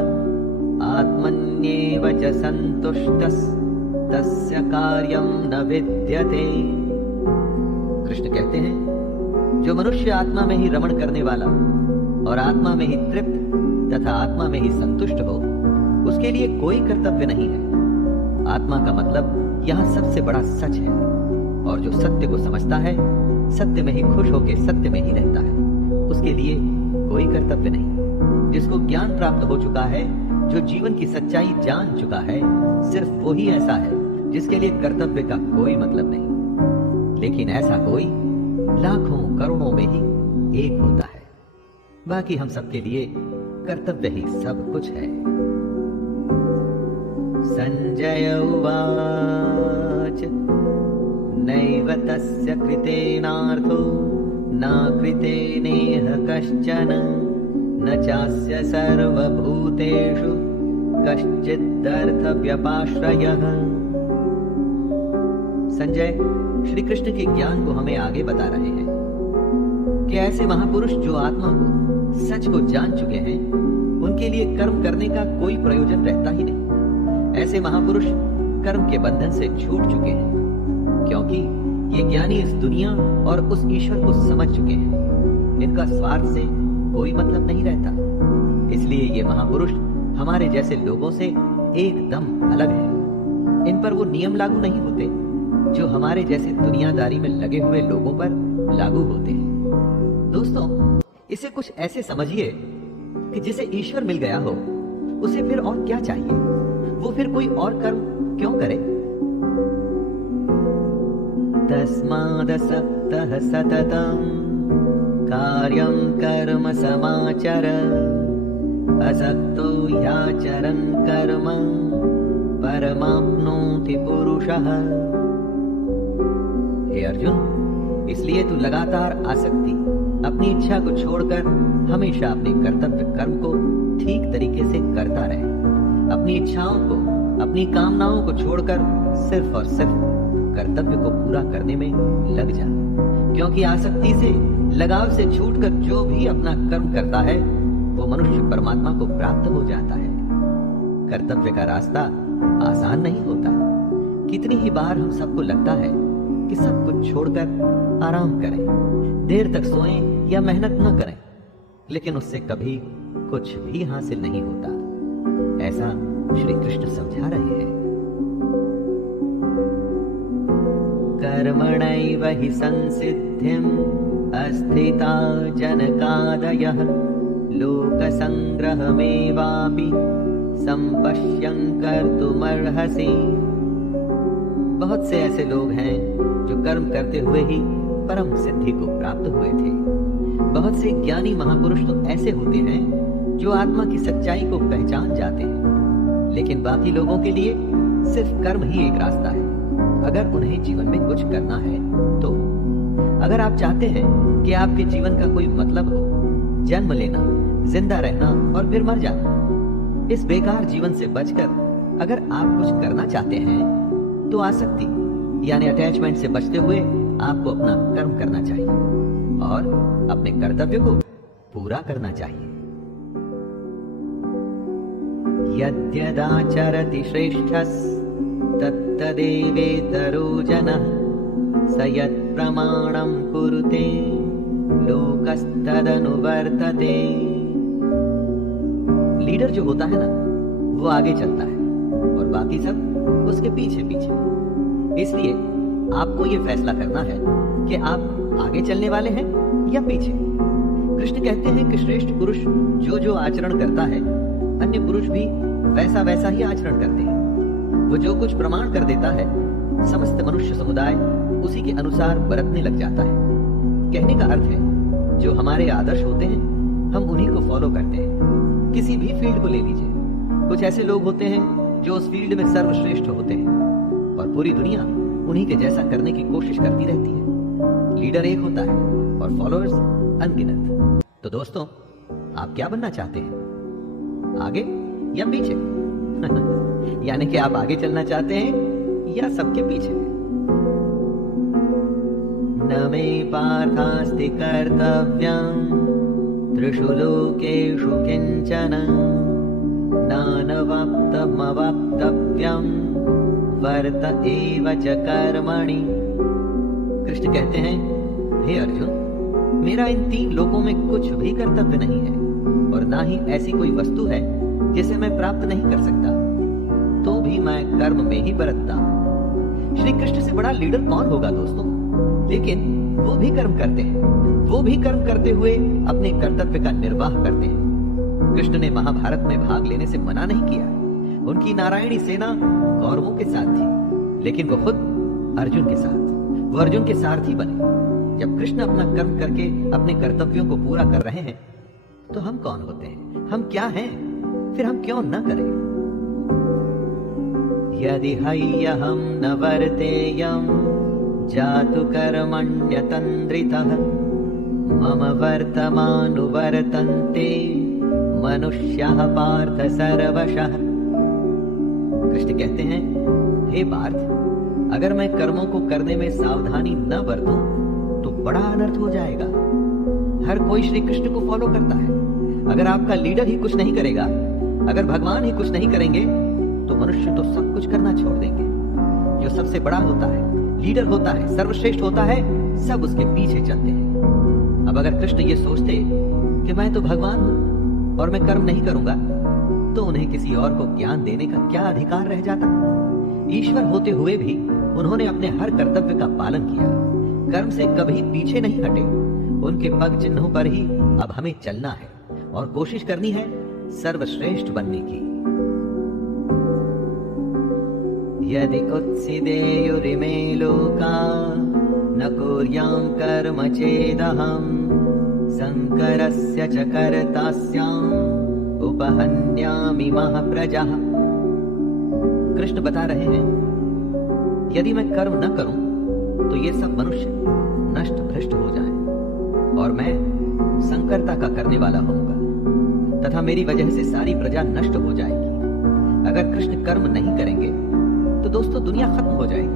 आत्मन्येव च सन्तुष्टस्तस्य कार्यं न विद्यते। कृष्ण कहते हैं, जो मनुष्य आत्मा में ही रमण करने वाला और आत्मा में ही तृप्त तथा आत्मा में ही संतुष्ट हो, उसके लिए कोई कर्तव्य नहीं है। आत्मा का मतलब यहाँ सबसे बड़ा सच है, और जो सत्य को समझता है, सत्य में ही खुश होकर सत्य में ही रहता है, उसके लिए कोई कर्तव्य नहीं। जिसको ज्ञान प्राप्त हो चुका है, जो जीवन की सच्चाई जान चुका है, सिर्फ वही ऐसा है जिसके लिए कर्तव्य का कोई मतलब नहीं। लेकिन ऐसा कोई लाखों करोड़ों में ही एक होता है। बाकी हम सबके लिए कर्तव्य ही सब कुछ है। संजय उवाच नैव तस्य कृतेनार्थो न कृतेनेह कश्चन न चास्य सर्वभूतेषु कश्चिदर्थव्यपाश्रयः। संजय श्री कृष्ण के ज्ञान को हमें आगे बता रहे हैं कि ऐसे महापुरुष जो आत्मा को, सच को जान चुके हैं, उनके लिए कर्म करने का कोई प्रयोजन रहता ही नहीं। ऐसे महापुरुष कर्म के बंधन से छूट चुके हैं, क्योंकि ये ज्ञानी इस दुनिया और उस ईश्वर को समझ चुके हैं। इनका स्वार्थ से कोई मतलब नहीं रहता। इसलिए ये महापुरुष हमारे जैसे लोगों से एकदम अलग है। इन पर वो नियम लागू नहीं होते जो हमारे जैसे दुनियादारी में लगे हुए लोगों पर लागू होते हैं। दोस्तों, इसे कुछ ऐसे समझिए कि जिसे ईश्वर मिल गया हो उसे फिर और क्या चाहिए, वो फिर कोई और कर्म क्यों करे। तस्मादसक्तः सततं कार्यं कर्म समाचर असक्तो ह्याचरन् कर्म परमाप्नोति पुरुषः। हे अर्जुन, इसलिए तू लगातार आसक्ति, अपनी इच्छा को छोड़कर हमेशा अपने कर्तव्य कर्म को ठीक तरीके से करता रहे। अपनी इच्छाओं को, अपनी कामनाओं को छोड़कर सिर्फ और सिर्फ कर्तव्य को पूरा करने में लग जा, क्योंकि आसक्ति से, लगाव से छूटकर जो भी अपना कर्म करता है वो मनुष्य परमात्मा को प्राप्त हो जाता है। कर्तव्य का रास्ता आसान नहीं होता। कितनी ही बार हम सबको लगता है कि सब कुछ छोड़कर आराम करें, देर तक सोएं या मेहनत न करें, लेकिन उससे कभी कुछ भी हासिल नहीं होता। ऐसा श्री कृष्ण समझा रहे हैं। कर्मणैव हि संसिद्धिम् अस्थिता जनकादयः लोकसंग्रहमेवापि संपश्यन् कर्तुमर्हसि। बहुत से ऐसे लोग हैं जो कर्म करते हुए ही परम सिद्धि को प्राप्त हुए थे। बहुत से ज्ञानी महापुरुष तो ऐसे होते हैं जो आत्मा की सच्चाई को पहचान जाते हैं, लेकिन बाकी लोगों के लिए सिर्फ कर्म ही एक रास्ता है अगर उन्हें जीवन में कुछ करना है तो। अगर आप चाहते हैं कि आपके जीवन का कोई मतलब हो, जन्म लेना, जिंदा रहना और फिर मर जाना, इस बेकार जीवन से बचकर अगर आप कुछ करना चाहते हैं तो आसक्ति यानी अटैचमेंट से बचते हुए आपको अपना कर्म करना चाहिए और अपने कर्तव्य को पूरा करना चाहिए। यद्यदाचरति श्रेष्ठस्तत्तदेवेतरो जनः स यत्प्रमाणं कुरुते लोकस्तदनुवर्तते। लीडर जो होता है ना, वो आगे चलता है और बाकी सब उसके पीछे पीछे। इसलिए आपको ये फैसला करना है कि आप आगे चलने वाले हैं या पीछे। कृष्ण कहते हैं कि श्रेष्ठ पुरुष जो जो आचरण करता है, अन्य पुरुष भी वैसा वैसा ही आचरण करते हैं। वो जो कुछ प्रमाण कर देता है, समस्त मनुष्य समुदाय उसी के अनुसार बरतने लग जाता है। कहने का अर्थ है, जो हमारे आदर्श होते हैं हम उन्हीं को फॉलो करते हैं। किसी भी फील्ड को ले लीजिए, कुछ ऐसे लोग होते हैं जो उस फील्ड में सर्वश्रेष्ठ होते हैं और पूरी दुनिया उन्हीं के जैसा करने की कोशिश करती रहती है। लीडर एक होता है और फॉलोअर्स अनगिनत। तो दोस्तों, आप क्या बनना चाहते हैं, आगे या पीछे? यानी कि आप आगे चलना चाहते हैं या सबके पीछे? न मे पार्थास्ति कर्तव्यं त्रिषु लोकेषु किंचन नानवाप्तमवाप्तव्यं वर्त एव च कर्मणि। कृष्ण कहते हैं, हे अर्जुन, मेरा इन 3 लोकों में कुछ भी कर्तव्य नहीं है और ना ही ऐसी कोई वस्तु है जिसे मैं प्राप्त नहीं कर सकता, तो भी मैं कर्म में ही बरतता हूं। श्री कृष्ण से बड़ा लीडर कौन होगा दोस्तों? लेकिन वो भी कर्म करते हैं, वो भी कर्म करते हुए अपने कर्तव्य का निर्वाह करते हैं। कृष्ण ने महाभारत में भाग लेने से मना नहीं किया। उनकी नारायणी सेना कौरवों के साथ थी, लेकिन वो खुद अर्जुन के साथ, वो अर्जुन के सारथी बने। जब कृष्ण अपना कर्म करके अपने कर्तव्यों को पूरा कर रहे हैं, तो हम कौन होते हैं, हम क्या हैं? फिर हम क्यों न करें? यदि हय्यहं न वर्तेयं जातु कर्मण्यतन्द्रितः मम वर्तमानुवर्तन्ते मनुष्याः पार्थ सर्वशः। कृष्ण कहते हैं, हे पार्थ, अगर मैं कर्मों को करने में सावधानी न बरतूं तो बड़ा अनर्थ हो जाएगा। हर कोई श्री कृष्ण को फॉलो करता है। अगर आपका लीडर ही कुछ नहीं करेगा, अगर भगवान ही कुछ नहीं करेंगे, तो मनुष्य तो सब कुछ करना छोड़ देंगे। जो सबसे बड़ा होता है, लीडर होता है, सर्वश्रेष्ठ होता है, सब उसके पीछे चलते हैं। अब अगर कृष्ण ये सोचते कि मैं तो भगवान हूं और मैं कर्म नहीं करूंगा, तो उन्हें किसी और को ज्ञान देने का क्या अधिकार रह जाता? ईश्वर होते हुए भी उन्होंने अपने हर कर्तव्य का पालन किया, कर्म से कभी पीछे नहीं हटे उनके पग चिन्हों पर ही अब हमें चलना है और कोशिश करनी है सर्वश्रेष्ठ बनने की। यदि कुत्सिदेयुरिमे लोका न कुर्यां कर्म चेदहम् शंकरस्य च कर्तास्याम् उपहन्यामि महाप्रजाः। कृष्ण बता रहे हैं, यदि मैं कर्म न करूं तो ये सब मनुष्य नष्ट भ्रष्ट हो जाएं और मैं संकरता का करने वाला होऊंगा तथा मेरी वजह से सारी प्रजा नष्ट हो जाएगी। अगर कृष्ण कर्म नहीं करेंगे तो दोस्तों दुनिया खत्म हो जाएगी,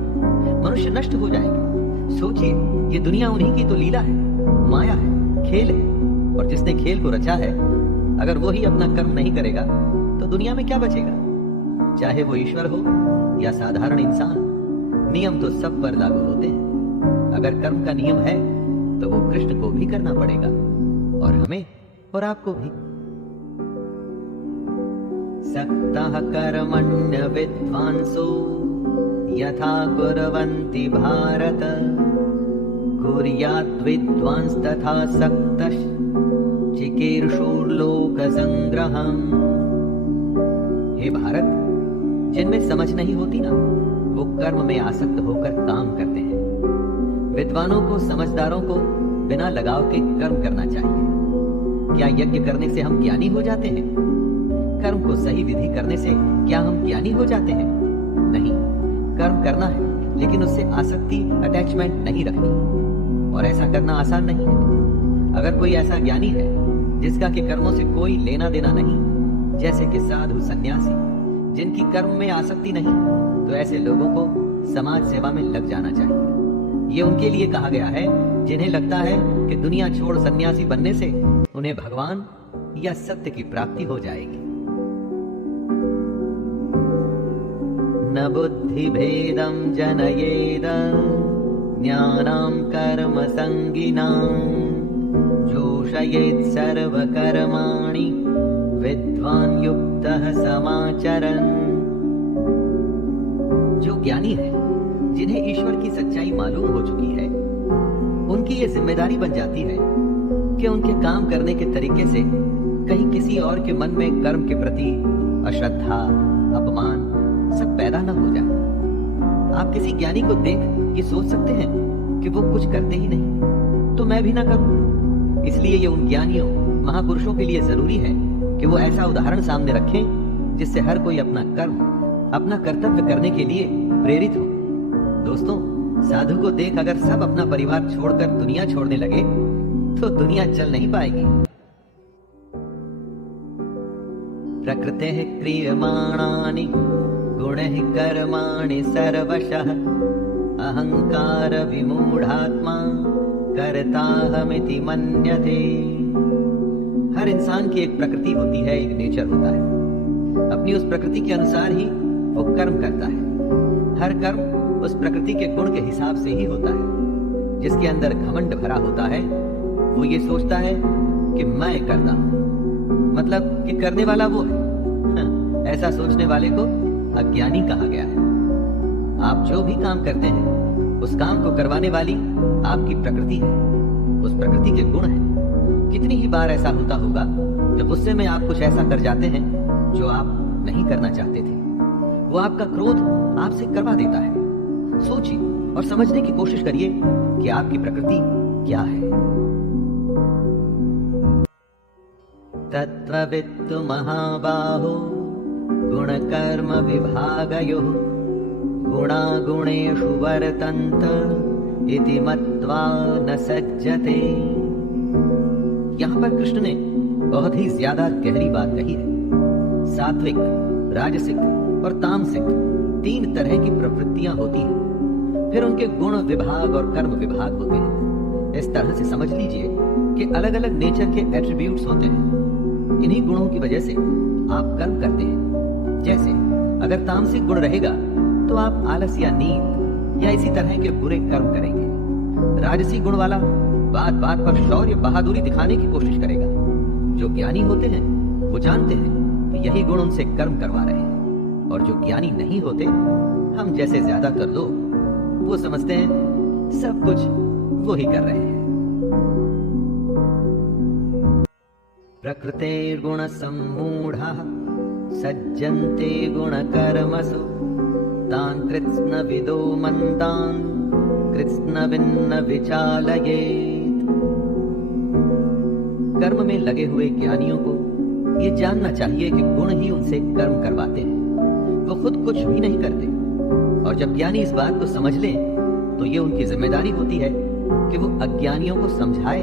मनुष्य नष्ट हो जाएंगे। सोचिए, ये दुनिया उन्हीं की तो लीला है, माया है, खेल है, और जिसने खेल को रचा है अगर वो ही अपना कर्म नहीं करेगा तो दुनिया में क्या बचेगा? चाहे वो ईश्वर हो या साधारण इंसान, नियम तो सब पर लागू होते हैं। अगर कर्म का नियम है तो वो कृष्ण को भी करना पड़ेगा और हमें और आपको भी। सक्तः कर्मण्य विद्वांसो यथा कुर्वन्ति भारत कुर्याद् विद्वांस तथा सक्तः चिकीर्षुर्लोक संग्रहम्। हे भारत, जिनमें समझ नहीं होती ना, वो कर्म में आसक्त होकर काम करते हैं। विद्वानों को, समझदारों को बिना लगाव के कर्म करना चाहिए। क्या यज्ञ करने से हम ज्ञानी हो जाते हैं? कर्म को सही विधि करने से क्या हम ज्ञानी हो जाते हैं? नहीं, कर्म करना है लेकिन उससे आसक्ति, अटैचमेंट नहीं रखनी, और ऐसा करना आसान नहीं है। अगर कोई ऐसा ज्ञानी है जिसका के कर्मों से कोई लेना देना नहीं, जैसे कि साधु, सन्यासी, जिनकी कर्म में आसक्ति नहीं, तो ऐसे लोगों को समाज सेवा में लग जाना चाहिए। ये उनके लिए कहा गया है जिन्हें लगता है कि दुनिया छोड़ सन्यासी बनने से उन्हें भगवान या सत्य की प्राप्ति हो जाएगी। न बुद्धि भेदम जनयेद ज्ञानां कर्म संगिनां जोषयेत् सर्व कर्माणि विद्वान युक्तः समाचरन्। जो ज्ञानी है, जिन्हें ईश्वर की सच्चाई मालूम हो चुकी है, उनकी ये जिम्मेदारी बन जाती है कि उनके काम करने के तरीके से कहीं किसी और के मन में कर्म के प्रति अश्रद्धा, अपमान सब पैदा न हो जाए। आप किसी ज्ञानी को देख ये सोच सकते हैं कि वो कुछ करते ही नहीं, तो मैं भी ना करूं। इसलिए ये उन ज्ञानियों, महापुरुषों के लिए जरूरी है कि वो ऐसा उदाहरण सामने रखें जिससे हर कोई अपना कर्म, अपना कर्तव्य करने के लिए प्रेरित हो। दोस्तों, साधु को देख अगर सब अपना परिवार छोड़कर दुनिया छोड़ने लगे तो दुनिया चल नहीं पाएगी। प्रकृतेः क्रियमाणानि गुणैः कर्माणि सर्वशः अहंकार विमूढ़ात्मा कर्ताहमिति मन्यते। हर इंसान की एक प्रकृति होती है, एक नेचर होता है। अपनी उस प्रकृति के अनुसार ही वो कर्म करता है। हर कर्म उस प्रकृति के गुण के हिसाब से ही होता है। जिसके अंदर घमंड भरा होता है वो ये सोचता है कि मैं करता हूं, मतलब कि करने वाला वो है। ऐसा सोचने वाले को अज्ञानी कहा गया है। आप जो भी काम करते हैं उस काम को करवाने वाली आपकी प्रकृति है, उस प्रकृति के गुण हैं। कितनी ही बार ऐसा होता होगा जब गुस्से में आप कुछ ऐसा कर जाते हैं जो आप नहीं करना चाहते थे। वो आपका क्रोध आपसे करवा देता है। सोचिए और समझने की कोशिश करिए कि आपकी प्रकृति क्या है। तत्त्ववित्तु महाबाहो गुण कर्म विभागयोः गुणागुणेषु वर्तन्त इति मत्वा न सज्जते। यहां पर कृष्ण ने बहुत ही ज्यादा गहरी बात कही है। सात्विक, राजसिक और तामसिक 3 तरह की प्रवृत्तियां होती हैं। फिर उनके गुण विभाग और कर्म विभाग होते हैं। इस तरह से समझ लीजिए कि अलग अलग नेचर के एट्रीब्यूट्स होते हैं। इन्हीं गुणों की वजह से आप कर्म करते हैं। जैसे अगर तामसिक गुण रहेगा तो आप आलस या नींद या इसी तरह के बुरे कर्म करेंगे। राजसी गुण वाला बात बात पर शौर्य, बहादुरी दिखाने की कोशिश करेगा। जो ज्ञानी होते हैं वो जानते हैं कि यही गुण उनसे कर्म करवा रहे हैं, और जो ज्ञानी नहीं होते, हम जैसे ज्यादातर लोग, वो समझते हैं सब कुछ वो ही कर रहे हैं। प्रकृतेर्गुणसम्मूढः सज्जन्ते गुणकर्मसु तान् कृत्स्नविदो मन्दान् कृत्स्नविन्न विचालयेत्। कर्म में लगे हुए ज्ञानियों को ये जानना चाहिए कि गुण ही उनसे कर्म करवाते हैं, वो खुद कुछ भी नहीं करते। और जब ज्ञानी इस बात को समझ लें तो ये उनकी जिम्मेदारी होती है कि वो अज्ञानियों को समझाए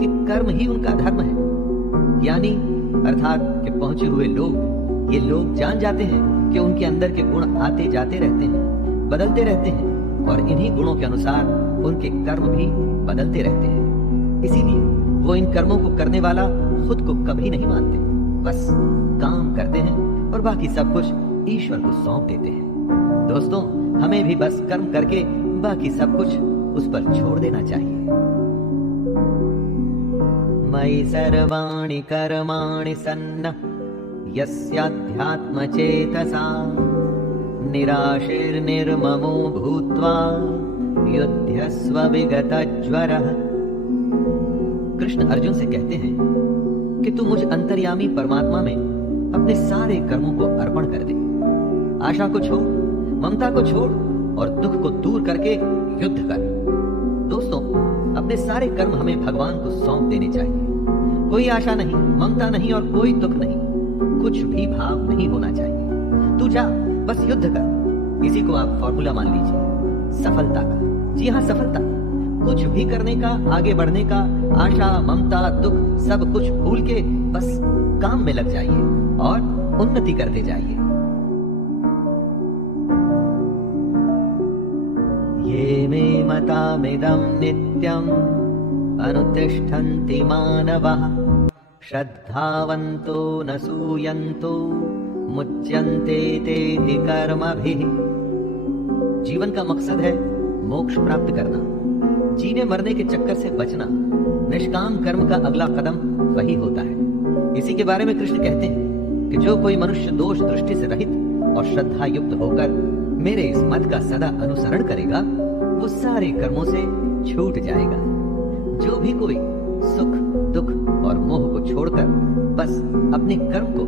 कि कर्म ही उनका धर्म है। ज्ञानी अर्थात कि पहुंचे हुए लोग, ये लोग जान जाते हैं कि उनके अंदर के गुण आते जाते रहते हैं, बदलते रहते हैं, और इन्हीं गुणों के अनुसार उनके कर्म भी बदलते रहते हैं। इसीलिए वो इन कर्मों को करने वाला खुद को कभी नहीं मानते, बस काम करते हैं और बाकी सब कुछ ईश्वर को सौंप देते हैं। दोस्तों, हमें भी बस कर्म करके बाकी सब कुछ उस पर छोड़ देना चाहिए। मयि सर्वाणि कर्माणि सन्नः यस्याध्यात्मचेतसा निराशीर्निर्ममो भूत्वा युध्यस्व विगतज्वरः। कृष्ण अर्जुन से कहते हैं कि तू मुझ अंतर्यामी परमात्मा में अपने सारे कर्मों को अर्पण कर दे। आशा को छोड़, ममता को छोड़ और दुख को दूर करके युद्ध कर। दोस्तों, अपने सारे कर्म हमें भगवान को सौंप देने चाहिए। कोई आशा नहीं, ममता नहीं और कोई दुख नहीं, कुछ भी भाव नहीं होना चाहिए। तू जा, बस युद्ध कर। इसी को आप फॉर्मूला मान लीजिए सफलता का। जी हाँ, सफलता। कुछ भी करने का, आगे बढ़ने का, आशा, ममता, दुख सब कुछ भूल के बस काम में लग जाइए और उन्नति करते जाइए। ये मे मतामिदं नित्यम् अनुतिष्ठन्ति मानवः श्रद्धावन्तो न सूयन्तो मुच्यन्ते तेति कर्मभिः। जीवन का मकसद है मोक्ष प्राप्त करना, जीने मरने के चक्कर से बचना। निष्काम कर्म का अगला कदम वही होता है। इसी के बारे में कृष्ण कहते हैं कि जो कोई मनुष्य दोष दृष्टि से रहित और श्रद्धा युक्त होकर मेरे इस मत का सदा अनुसरण करेगा, वो सारे कर्मों से छूट जाएगा। जो भी कोई सुख, दुख और मोह को छोड़कर बस अपने कर्म को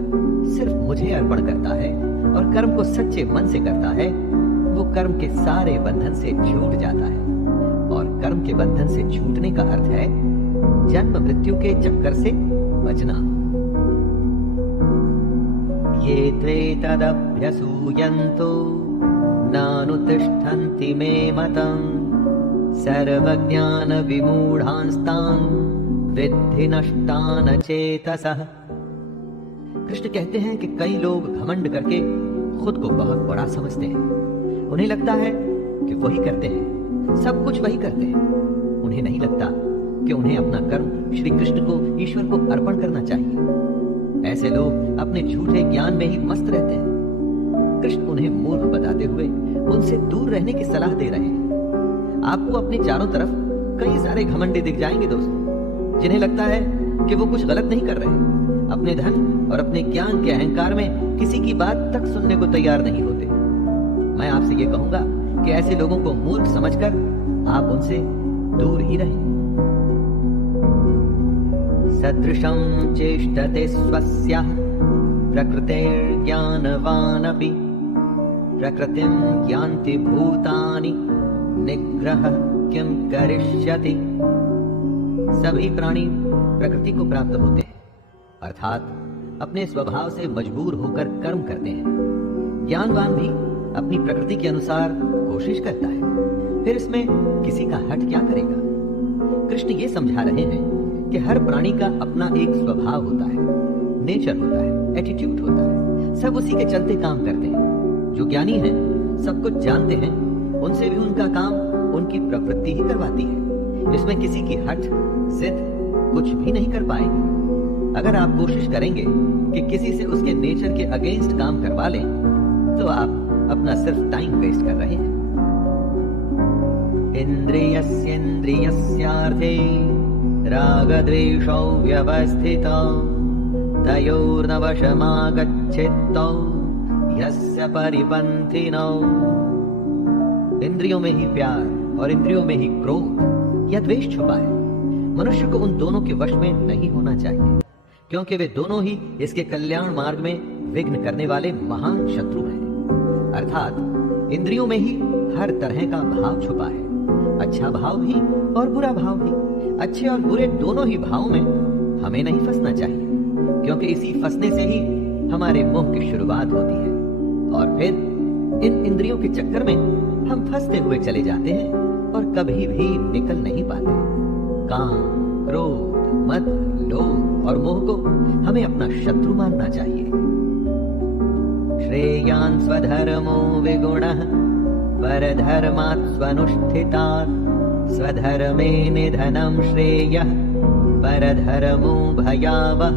सिर्फ मुझे अर्पण करता है और कर्म को सच्चे मन से करता है, वो कर्म के सारे बंधन से छूट जाता है। और कर्म के बंधन से छूटने का अर्थ है जन्म मृत्यु के चक्कर से बचना। ये त्वेतदभ्यसूयन्तो नानुतिष्ठन्ति मे मतम् सर्वज्ञान विमूढ़ांस्तान् विद्धि नष्टान चेतसः। कृष्ण कहते हैं कि कई लोग घमंड करके खुद को बहुत बड़ा समझते हैं। उन्हें लगता है कि वही करते हैं, सब कुछ वही करते हैं। उन्हें नहीं लगता कि उन्हें अपना कर्म श्री कृष्ण को, ईश्वर को अर्पण करना चाहिए। ऐसे लोग अपने झूठे ज्ञान में ही मस्त रहते हैं। कृष्ण उन्हें मूर्ख बताते हुए उनसे दूर रहने की सलाह दे रहे हैं। आपको अपने चारों तरफ कई सारे घमंडी दिख जाएंगे दोस्तों, जिन्हें लगता है कि वो कुछ गलत नहीं कर रहे, अपने धन और अपने ज्ञान के अहंकार में किसी की बात तक सुनने को तैयार नहीं होते। मैं आपसे ये कहूंगा कि ऐसे लोगों को मूर्ख समझकर आप उनसे दूर ही रहें। सदृशं चेष्टते स्वस्याः प्रकृतेर्ज्ञानवानपि प्रकृतिं यान्ति भूतानि निग्रह किं करिष्यति। सभी प्राणी प्रकृति को प्राप्त होते हैं, अर्थात अपने स्वभाव से मजबूर होकर कर्म करते हैं। ज्ञानवान भी अपनी प्रकृति के अनुसार कोशिश करता है, फिर इसमें किसी का हट क्या करेगा। कृष्ण ये समझा रहे हैं कि हर प्राणी का अपना एक स्वभाव होता है, नेचर होता है, एटीट्यूड होता है। सब उसी के चलते काम करते हैं। जो ज्ञानी हैं, सब कुछ जानते हैं, उनसे भी उनका काम उनकी प्रवृत्ति ही करवाती है। इसमें किसी की हट, जिद कुछ भी नहीं कर पाएगी। अगर आप कोशिश करेंगे कि किसी से उसके नेचर के अगेंस्ट काम करवा लें, तो आप अपना सिर्फ टाइम वेस्ट कर रहे हैं। इंद्रियस्येन्द्रियस्यार्थे रागद्वेषौ व्यवस्थितौ तयोर्नवशमागच्छेत्तौ यस्य परिपन्थिनौ। इंद्रियों में ही प्यार और इंद्रियों में ही क्रोध या द्वेष छुपा है। मनुष्य को उन दोनों के वश में नहीं होना चाहिए। क्योंकि वे दोनों ही इसके कल्याण मार्ग में विघ्न करने वाले महान शत्रु हैं। अर्थात इंद्रियों में ही हर तरह का भाव छुपा है, अच्छा भाव भी और बुरा भाव भी। अच्छे और बुरे दोनों ही भावों में हमें नहीं फंसना चाहिए, क्योंकि इसी फंसने से ही हमारे मोह की शुरुआत होती है और फिर इन इंद्रियों के चक्कर में हम फंसते हुए चले जाते हैं और कभी भी निकल नहीं पाते। काम, क्रोध, मद, लोभ और मोह को हमें अपना शत्रु मानना चाहिए। श्रेयान् स्वधर्मो विगुणः परधर्मात् स्वनुष्ठितात् स्वधर्मे निधनं श्रेयः परधर्मो भयावह।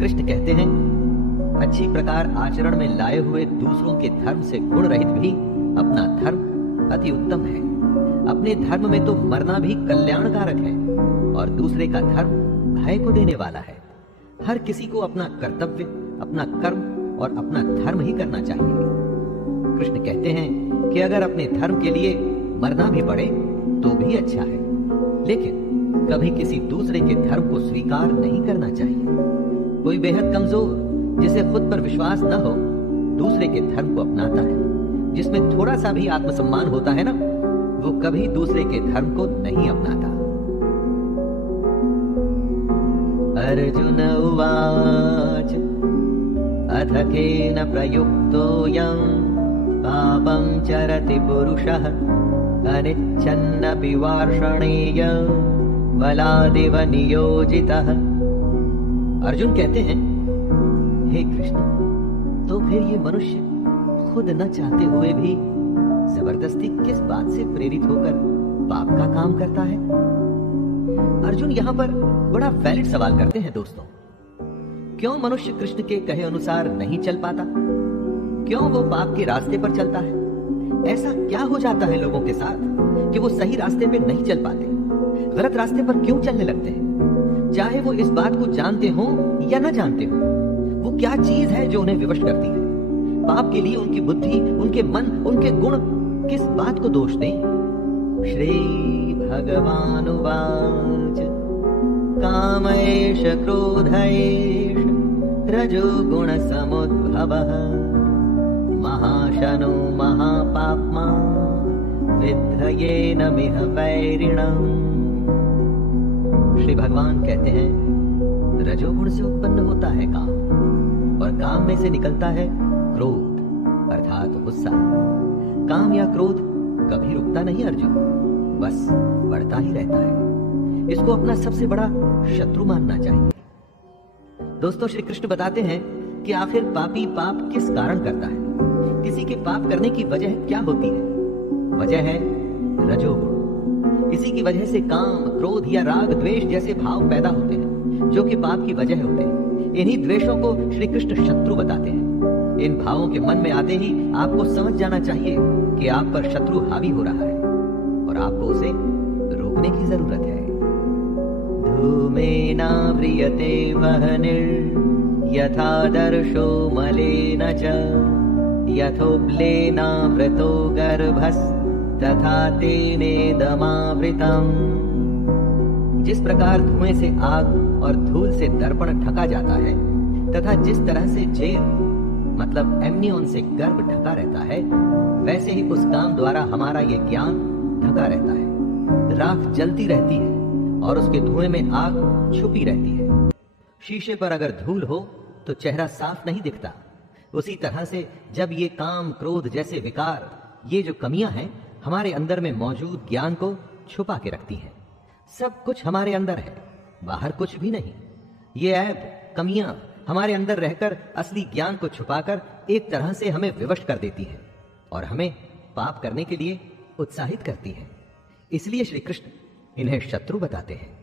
कृष्ण कहते हैं, अच्छी प्रकार आचरण में लाए हुए दूसरों के धर्म से गुण रहित भी अपना धर्म अति उत्तम है। अपने धर्म में तो मरना भी कल्याणकारक है और दूसरे का धर्म भय को देने वाला है। हर किसी को अपना कर्तव्य, अपना कर्म और अपना धर्म ही करना चाहिए। कृष्ण कहते हैं कि अगर अपने धर्म के लिए मरना भी पड़े तो भी अच्छा है, लेकिन कभी किसी दूसरे के धर्म को स्वीकार नहीं करना चाहिए। कोई बेहद कमजोर, जिसे खुद पर विश्वास न हो, दूसरे के धर्म को अपनाता है, जिसमें थोड़ा सा भी आत्मसम्मान होता है ना, वो कभी दूसरे के धर्म को नहीं अपनाता। अर्जुन उवाच अथ केन प्रयुक्तोऽयं पापं चरति पुरुषः अनिच्छन्नपि वार्ष्णेय बलादिव नियोजितः। अर्जुन कहते हैं, हे कृष्ण, तो फिर ये मनुष्य खुद न चाहते हुए भी जबरदस्ती किस बात से प्रेरित होकर पाप का काम करता है? अर्जुन यहाँ पर बड़ा वैलिड सवाल करते हैं दोस्तों। क्यों मनुष्य कृष्ण के कहे अनुसार नहीं चल पाता? क्यों वो पाप के रास्ते पर चलता है? ऐसा क्या हो जाता है लोगों के साथ कि वो सही रास्ते पे नहीं चल पाते, गलत रास्ते पर क्यों चलने लगते हैं? चाहे वो इस बात को जानते हो या न जानते हो, वो क्या चीज है जो उन्हें विवश करती है? पाप के लिए उनकी बुद्धि, उनके मन, उनके गुण किस बात को दोष दें? श्री भगवानुवाच कामैष क्रोधैष रजोगुण समुद्भवः महाशनो महापाप्मा विद्धयेनमिह वैरिणम्। श्री भगवान कहते हैं, रजोगुण से उत्पन्न होता है काम और काम में से निकलता है क्रोध अर्थात गुस्सा। काम या क्रोध कभी रुकता नहीं अर्जुन, बस बढ़ता ही रहता है। इसको अपना सबसे बड़ा शत्रु मानना चाहिए। दोस्तों, श्री कृष्ण बताते हैं कि आखिर पापी पाप किस कारण करता है, किसी के पाप करने की वजह क्या होती है? वजह है रजोगुण। इसी की वजह से काम, क्रोध या राग, द्वेष जैसे भाव पैदा होते हैं, जो कि पाप की वजह होते हैं। इन्हीं द्वेषों को श्री कृष्ण शत्रु बताते हैं। इन भावों के मन में आते ही आपको समझ जाना चाहिए कि आप पर शत्रु हावी हो रहा है और आपको उसे रोकने की जरूरत है। धूमेनाव्रियते वह्निर् यथादर्शो मलेन च यथोप्लेनावृतो गर्भस् तथा तेनेदमावृतम्। जिस प्रकार धुएं से आग और धूल से दर्पण ढका जाता है तथा जिस तरह से जेल मतलब एमनियन से गर्भ ढका रहता है, वैसे ही उस काम द्वारा हमारा ये ज्ञान ढका रहता है। राख जलती रहती है और उसके धुएं में आग छुपी रहती है। शीशे पर अगर धूल हो तो चेहरा साफ नहीं दिखता। उसी तरह से जब ये काम, क्रोध जैसे विकार, ये जो कमियां हैं, हमारे अंदर में मौजूद ज्ञान को छुपा के रखती हैं। सब कुछ हमारे अंदर है, बाहर कुछ भी नहीं। ये ऐब, कमियां हमारे अंदर रहकर असली ज्ञान को छुपाकर एक तरह से हमें विवश कर देती है और हमें पाप करने के लिए उत्साहित करती है। इसलिए श्री कृष्ण इन्हें शत्रु बताते हैं।